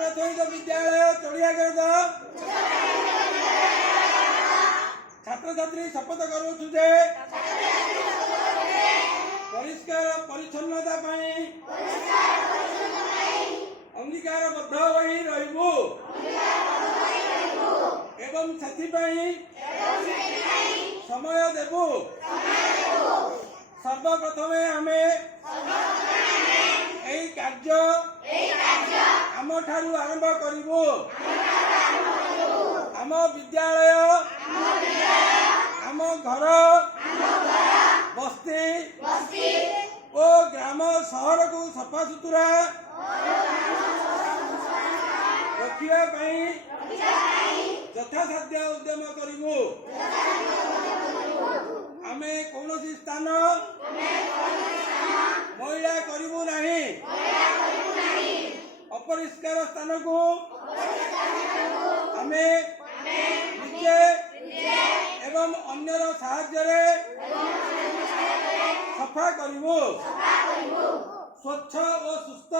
प्राथमिक विद्यालय चढ़ियागढ़ छात्र छात्री शपथ करूँ जे परिष्कार परिच्छन्नता अंगीकारबद्ध होई रहिबु एवं साथी समय देबु। सर्वप्रथम आमे एई कार्य आम ठारू आरंभ करिबु। आम विद्यालय आम घर बस्ती और ग्राम सहर को सफा सुतरा रखा यथासाध्य उद्यम करिबु। आमे कौनसी स्थान मैला करिबु नहीं। अपरिष्कार स्थान को आमे निजे एवं अन्यर साहाय्य सफा करिबु। स्वच्छ और सुस्थ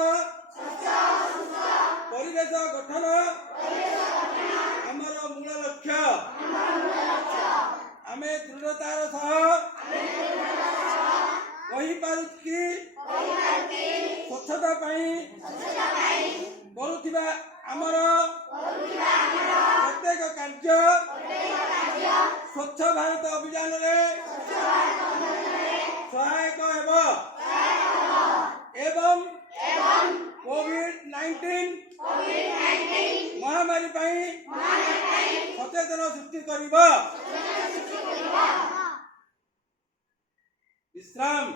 परिवेश गठन आमर मूल लक्ष्य। आमे दृढ़तार सह कहि पारु कि स्वच्छता करुथिबा आमर प्रत्येक कार्य स्वच्छ भारत अभियान रे सहायक एवं कोविड-19 महामारी सचेतन सृष्टि करिबा। विश्राम।